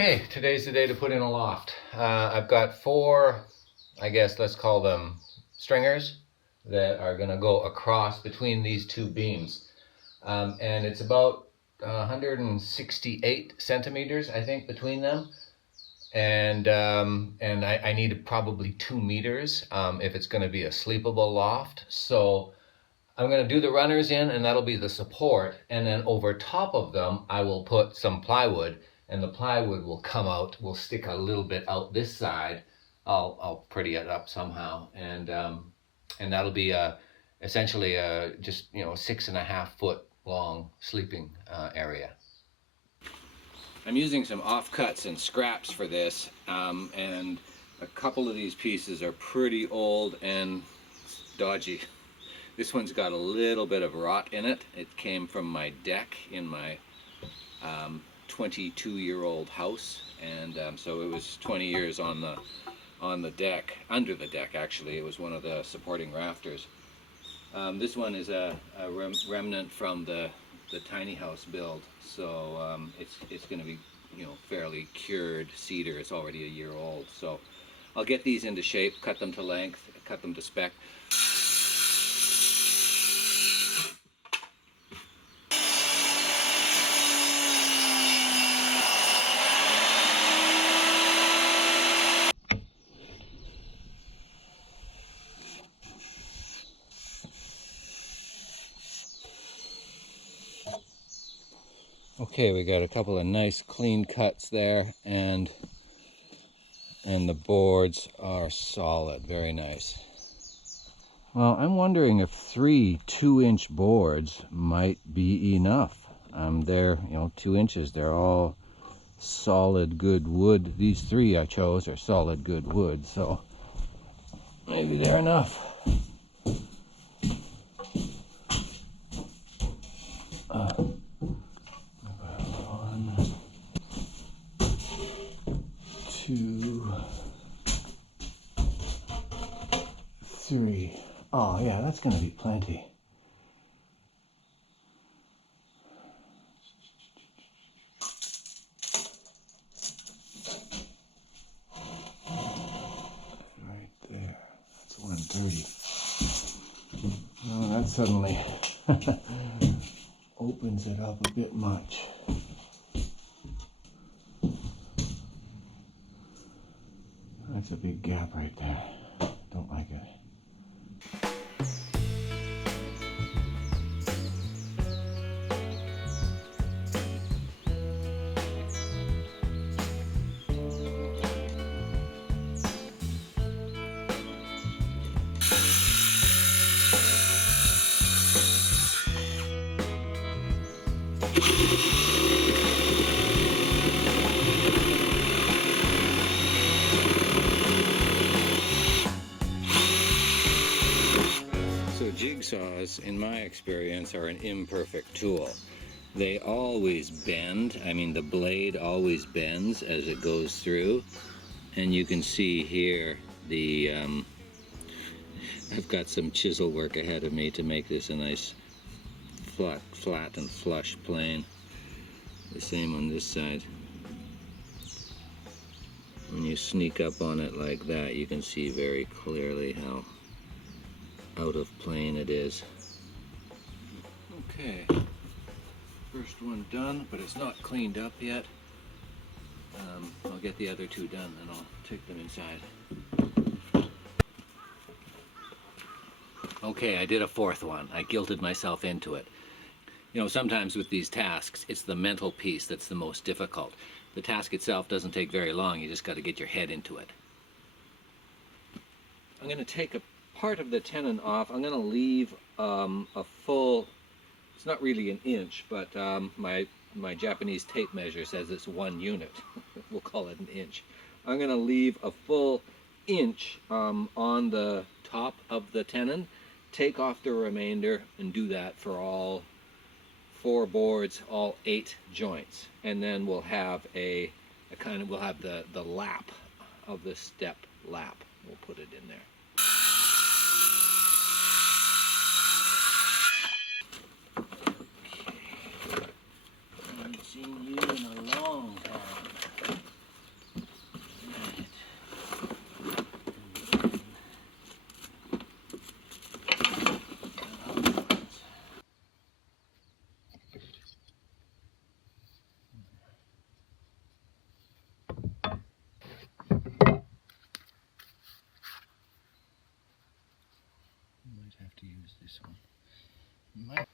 Okay, today's the day to put in a loft. I've got four, I guess let's call them stringers that are going to go across between these two beams. And it's about 168 centimeters, I think, between them. And I need probably 2 meters if it's going to be a sleepable loft. So I'm going to do the runners in, and that'll be the support. And then over top of them, I will put some plywood, and the plywood will come out, will stick a little bit out this side. I'll pretty it up somehow. And that'll be essentially just, 6.5 foot long sleeping area. I'm using some offcuts and scraps for this, and a couple of these pieces are pretty old and dodgy. This one's got a little bit of rot in it. It came from my deck in my 22-year-old house, and so it was 20 years on the deck, under the deck actually. It was one of the supporting rafters. This one is a remnant from the tiny house build, so it's going to be fairly cured cedar. It's already a year old, so I'll get these into shape, cut them to length, cut them to spec. Okay, we got a couple of nice clean cuts there, and the boards are solid, very nice. Well, I'm wondering if 3 2-inch boards might be enough. They're 2 inches. They're all solid good wood. These 3 I chose are solid good wood, so maybe they're enough. 2, 3. Oh yeah, that's going to be plenty. Right there. That's 130. Oh, that suddenly opens it up a bit much. That's a big gap right there. Don't like it. Jigsaws, in my experience, are an imperfect tool. They always bend. I mean, the blade always bends as it goes through, and you can see here I've got some chisel work ahead of me to make this a nice flat and flush plane. The same on this side. When you sneak up on it like that, you can see very clearly how out of plane it is. Okay, first one done, but it's not cleaned up yet. I'll get the other 2 done, and I'll take them inside. Okay, I did a 4th one. I guilted myself into it. Sometimes with these tasks, it's the mental piece that's the most difficult. The task itself doesn't take very long. You just got to get your head into it. I'm going to take a part of the tenon off. I'm going to leave a full, it's not really an inch, but my Japanese tape measure says it's 1 unit. We'll call it an inch. I'm going to leave a full inch on the top of the tenon, take off the remainder, and do that for all 4 boards, all 8 joints, and then we'll have we'll have the lap of the step lap. We'll put it in there. Seen you in a long time. have to use this one. Might.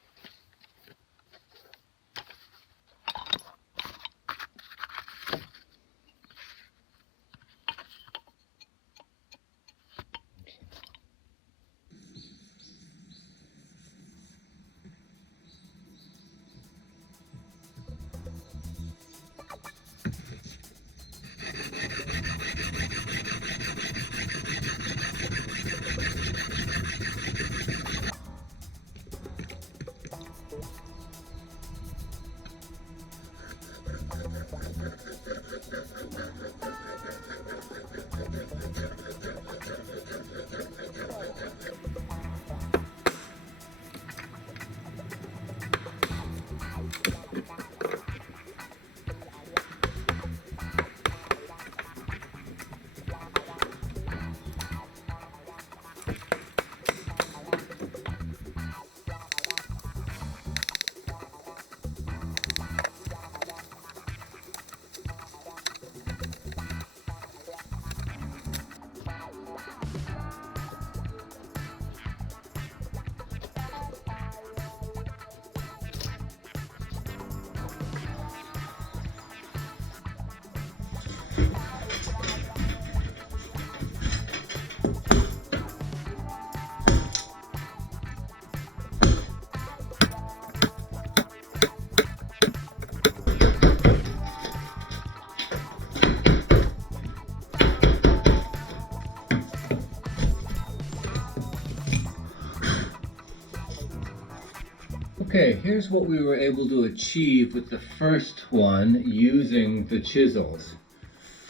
Okay, here's what we were able to achieve with the first one using the chisels.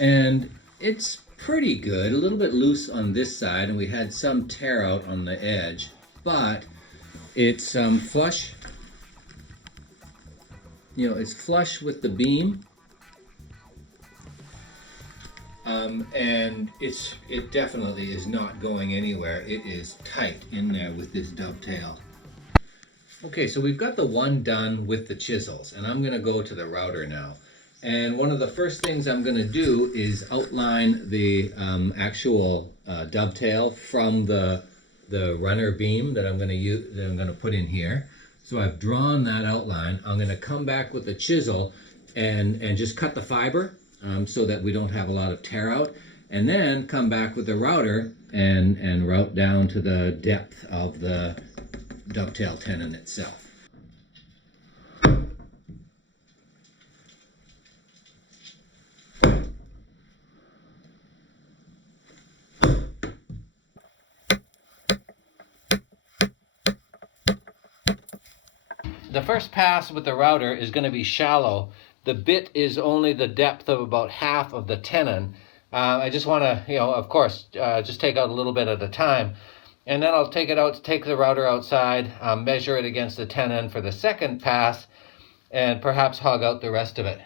And it's pretty good, a little bit loose on this side, and we had some tear out on the edge, but it's flush, it's flush with the beam. And it definitely is not going anywhere. It is tight in there with this dovetail. Okay, so we've got the one done with the chisels, and I'm going to go to the router now. And one of the first things I'm going to do is outline the actual dovetail from the runner beam that I'm going to use, that I'm going to put in here. So I've drawn that outline. I'm going to come back with the chisel and just cut the fiber so that we don't have a lot of tear out, and then come back with the router and route down to the depth of the dovetail tenon itself. The first pass with the router is going to be shallow. The bit is only the depth of about half of the tenon. I just want to, of course, just take out a little bit at a time. And then I'll take the router outside, measure it against the tenon for the second pass, and perhaps hog out the rest of it.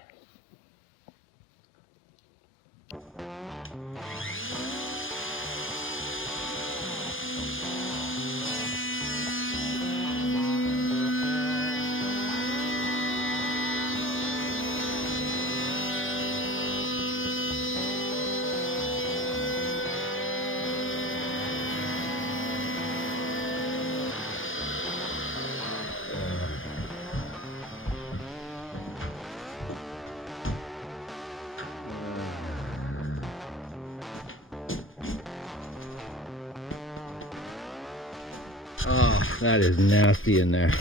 Oh, that is nasty in there.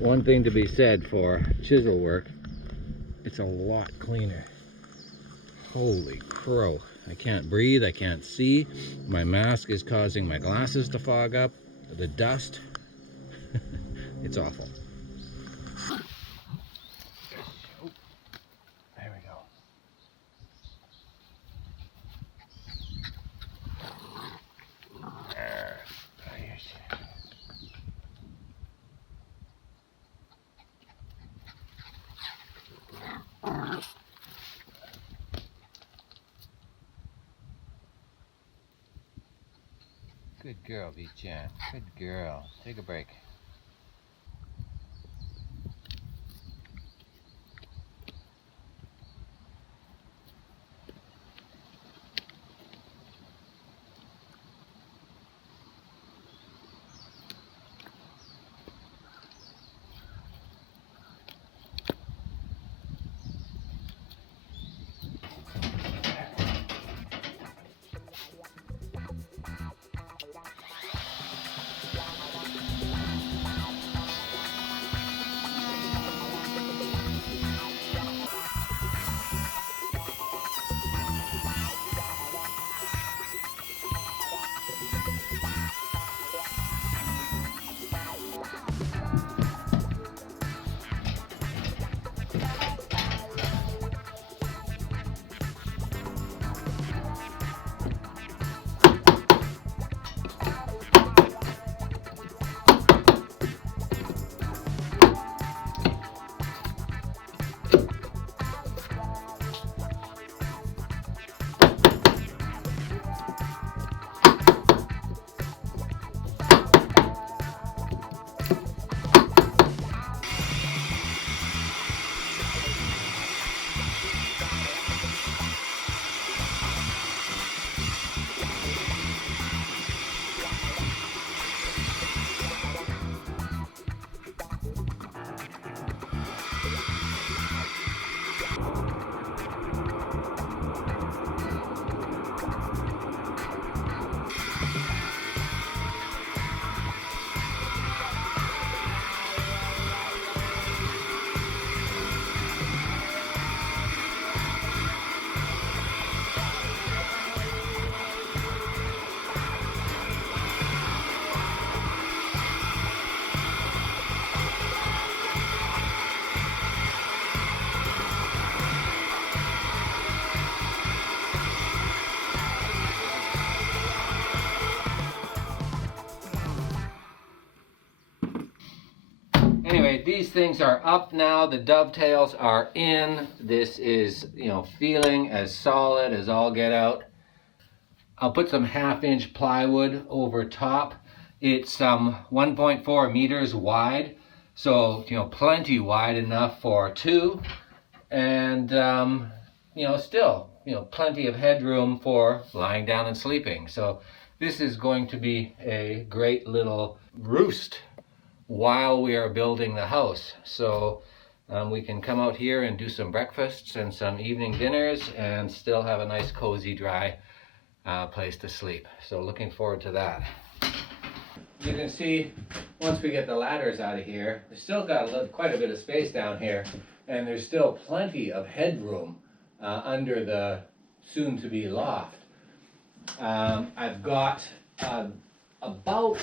One thing to be said for chisel work, it's a lot cleaner. Holy crow. I can't breathe, I can't see. My mask is causing my glasses to fog up. The dust, it's awful. There we go. Good girl, V-Chan. Good girl. Take a break. Anyway, these things are up now. The dovetails are in. This is, feeling as solid as all get out. I'll put some 1/2-inch plywood over top. It's 1.4 meters wide, so plenty wide enough for two, and still plenty of headroom for lying down and sleeping. So this is going to be a great little roost while we are building the house. So we can come out here and do some breakfasts and some evening dinners and still have a nice cozy dry place to sleep. So looking forward to that. You can see once we get the ladders out of here, we've still got quite a bit of space down here, and there's still plenty of headroom under the soon-to-be loft. I've got about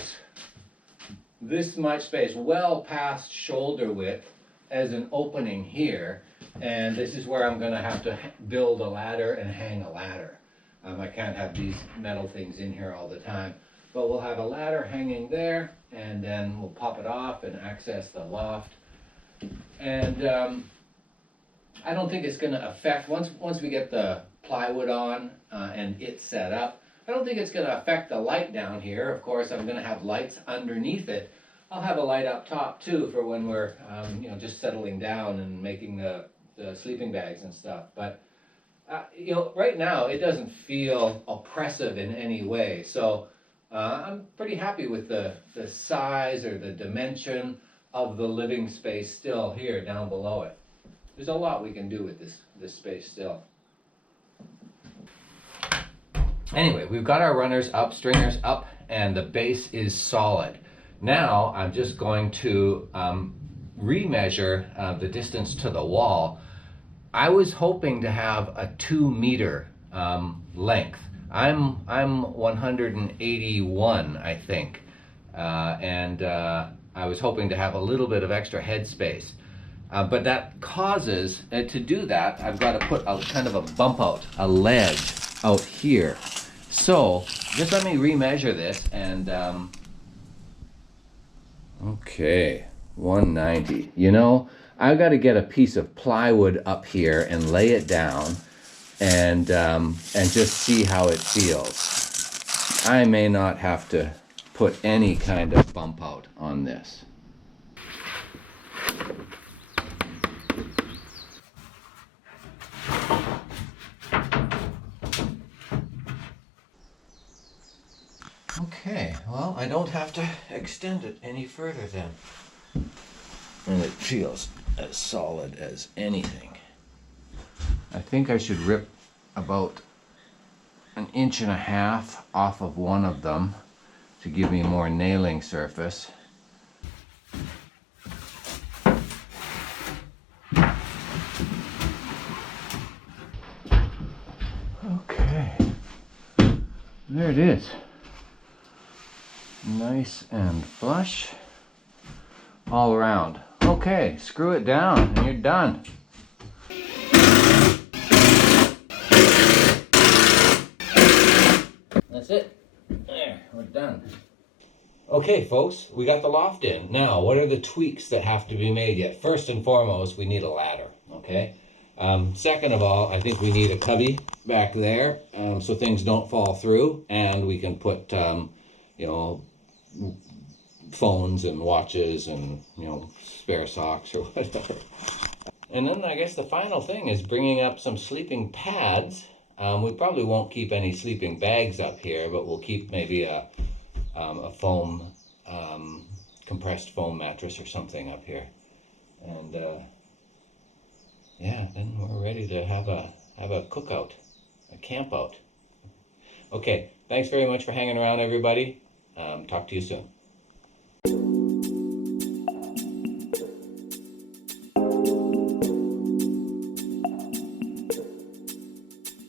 this much space, well past shoulder width, as an opening here, and this is where I'm going to have to build a ladder and hang a ladder. I can't have these metal things in here all the time, but we'll have a ladder hanging there, and then we'll pop it off and access the loft. And I don't think it's going to affect, once we get the plywood on and it's set up, I don't think it's going to affect the light down here. Of course, I'm going to have lights underneath it. I'll have a light up top too for when we're just settling down and making the sleeping bags and stuff. But right now it doesn't feel oppressive in any way. So I'm pretty happy with the size or the dimension of the living space still here down below it. There's a lot we can do with this space still. Anyway, we've got our runners up, stringers up, and the base is solid. Now I'm just going to remeasure the distance to the wall. I was hoping to have a 2-meter length. I'm 181, I think, and I was hoping to have a little bit of extra head space. But that causes, to do that, I've got to put a kind of a bump out, a ledge out here. So just let me remeasure this, and okay, 190. I've got to get a piece of plywood up here and lay it down and just see how it feels. I may not have to put any kind of bump out on this. Okay, well, I don't have to extend it any further then. And it feels as solid as anything. I think I should rip about 1.5 inches off of one of them to give me more nailing surface. Okay, there it is. Nice and flush all around. Okay, screw it down and you're done. That's it. There, we're done. Okay, folks, we got the loft in. Now, what are the tweaks that have to be made yet? First and foremost, we need a ladder, okay? Second of all, I think we need a cubby back there so things don't fall through, and we can put, phones and watches and, spare socks or whatever. And then I guess the final thing is bringing up some sleeping pads. We probably won't keep any sleeping bags up here, but we'll keep maybe a foam, compressed foam mattress or something up here. And yeah, then we're ready to have a cookout, a camp out. Okay, thanks very much for hanging around, everybody. Talk to you soon.